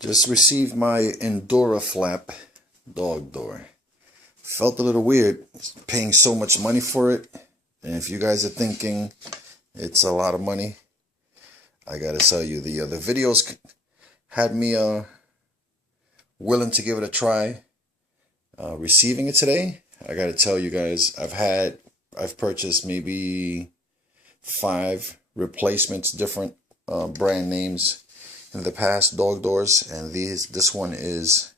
Just received my EnduraFlap dog door. Felt a little weird paying so much money for it. And if you guys are thinking it's a lot of money, I gotta tell you, the videos had me willing to give it a try. Receiving it today, I gotta tell you guys, I've purchased maybe 5 replacements, different brand names in the past, dog doors, and this one is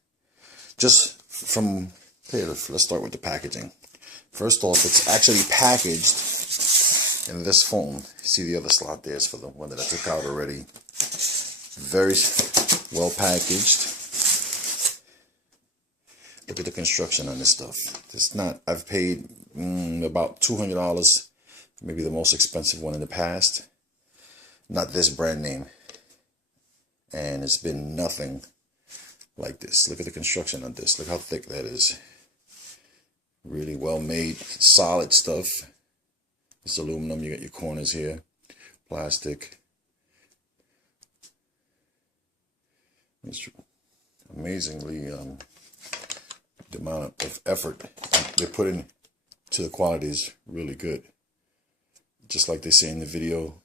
just from here. Let's start with the packaging. First off, it's actually packaged in this foam. See the other slot there is for the one that I took out already. Very well packaged. Look at the construction on this stuff. It's not, I've paid about $200, maybe the most expensive one in the past. Not this brand name. And it's been nothing like this. Look at the construction on this. Look how thick that is. Really well made, solid stuff. It's aluminum. You got your corners here. Plastic. It's amazingly, the amount of effort they put in to the quality is really good. Just like they say in the video,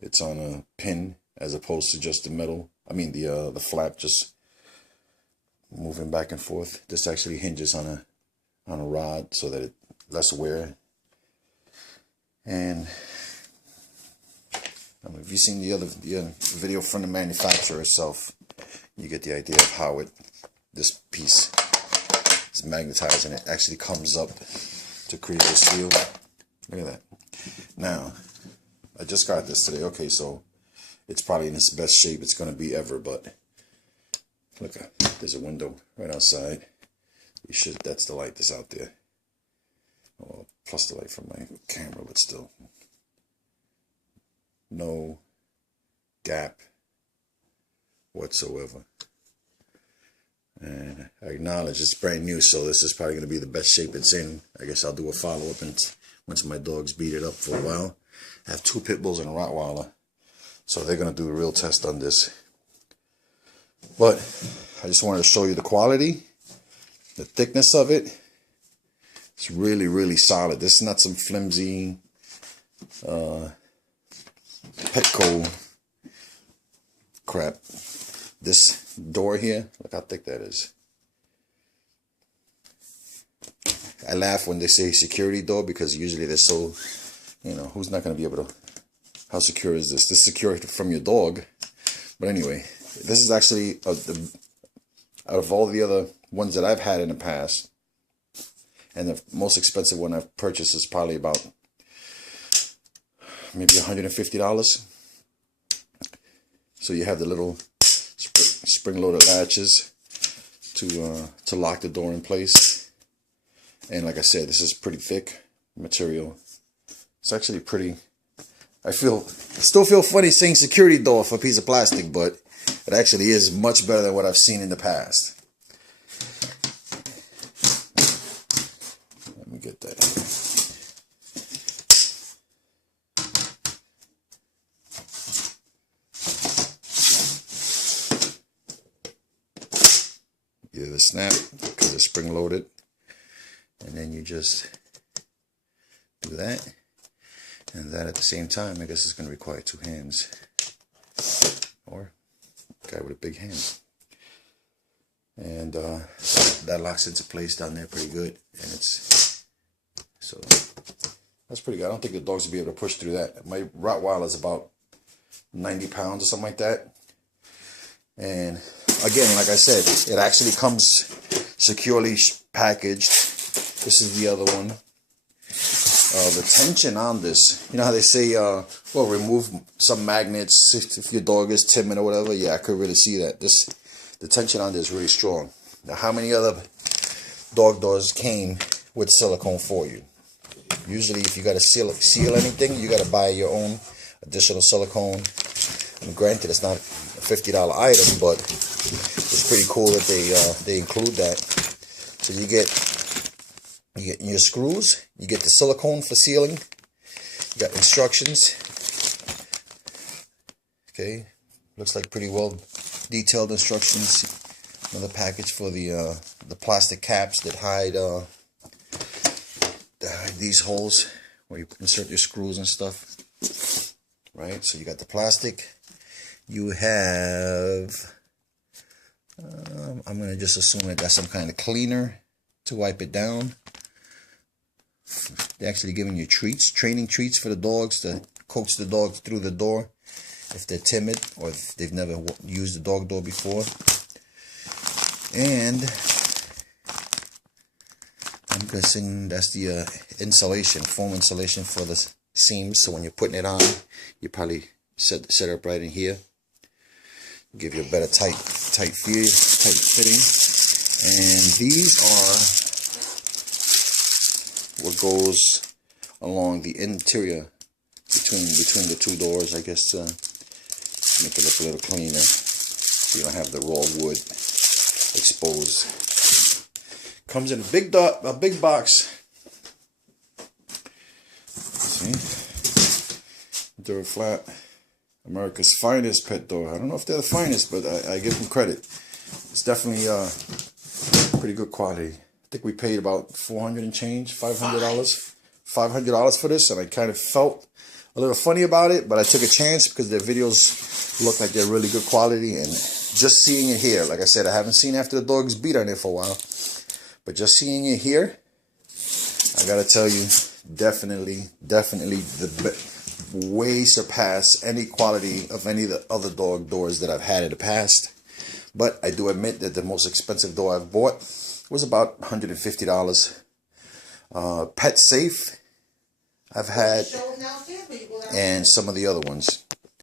it's on a pin as opposed to just the metal. I mean the flap just moving back and forth. This actually hinges on a rod so that it less wear. And I mean, if you've seen the other video from the manufacturer itself, you get the idea of how this piece is magnetized and it actually comes up to create this seal. Look at that. Now, I just got this today. Okay, so it's probably in its best shape it's going to be ever, but look, there's a window right outside. That's the light that's out there. Oh, plus the light from my camera, but still. No gap whatsoever. And I acknowledge it's brand new, so this is probably going to be the best shape it's in. I guess I'll do a follow-up once my dogs beat it up for a while. I have 2 pit bulls and a Rottweiler, so they're going to do a real test on this. But I just wanted to show you the quality, the thickness of it. It's really, really solid. This is not some flimsy Petco crap. This door here, look how thick that is. I laugh when they say security door because usually they're so, who's not going to be able to, how secure is this? This is secure from your dog. But anyway, this is actually, out of all the other ones that I've had in the past, and the most expensive one I've purchased is probably about maybe $150. So you have the little spring-loaded latches to lock the door in place. And like I said, this is pretty thick material. It's actually pretty. I still feel funny saying security door for a piece of plastic, but it actually is much better than what I've seen in the past. Let me get that. Give it a snap because it's spring loaded, and then you just do that and that at the same time. I guess it's going to require 2 hands or a guy with a big hand, and that locks into place down there pretty good. And so that's pretty good. I don't think the dogs will be able to push through that. My Rottweiler is about 90 pounds or something like that. And again, like I said, it actually comes securely packaged. This is the other one. The tension on this, you know how they say, well, remove some magnets if your dog is timid or whatever. Yeah, I could really see that. The tension on this is really strong. Now, how many other dog doors came with silicone for you? Usually, if you got to seal anything, you got to buy your own additional silicone. And granted, it's not a $50 item, but it's pretty cool that they include that. So you get your screws, you get the silicone for sealing, you got instructions. Okay, looks like pretty well detailed instructions. Another package for the plastic caps that hide these holes where you insert your screws and stuff. Right, so you got the plastic. You have, I'm going to just assume that that's some kind of cleaner to wipe it down. They're actually giving you treats, training treats for the dogs to coax the dogs through the door if they're timid or if they've never used the dog door before. And I'm guessing that's the insulation, foam insulation for the seams. So when you're putting it on, you probably set it up right in here. Give you a better tight fitting. And these are what goes along the interior between the two doors, I guess, to make it look a little cleaner, so you don't have the raw wood exposed. Comes in a big box. See, EnduraFlap, America's finest pet door. I don't know if they're the finest, but I give them credit. It's definitely pretty good quality. I think we paid about $400 and change, $500 for this, and I kind of felt a little funny about it, but I took a chance because their videos look like they're really good quality. And just seeing it here, like I said, I haven't seen after the dog's beat on it for a while, but just seeing it here, I gotta tell you, definitely way surpass any quality of any of the other dog doors that I've had in the past. But I do admit that the most expensive door I've bought was about $150. Pet Safe I've had, and some of the other ones.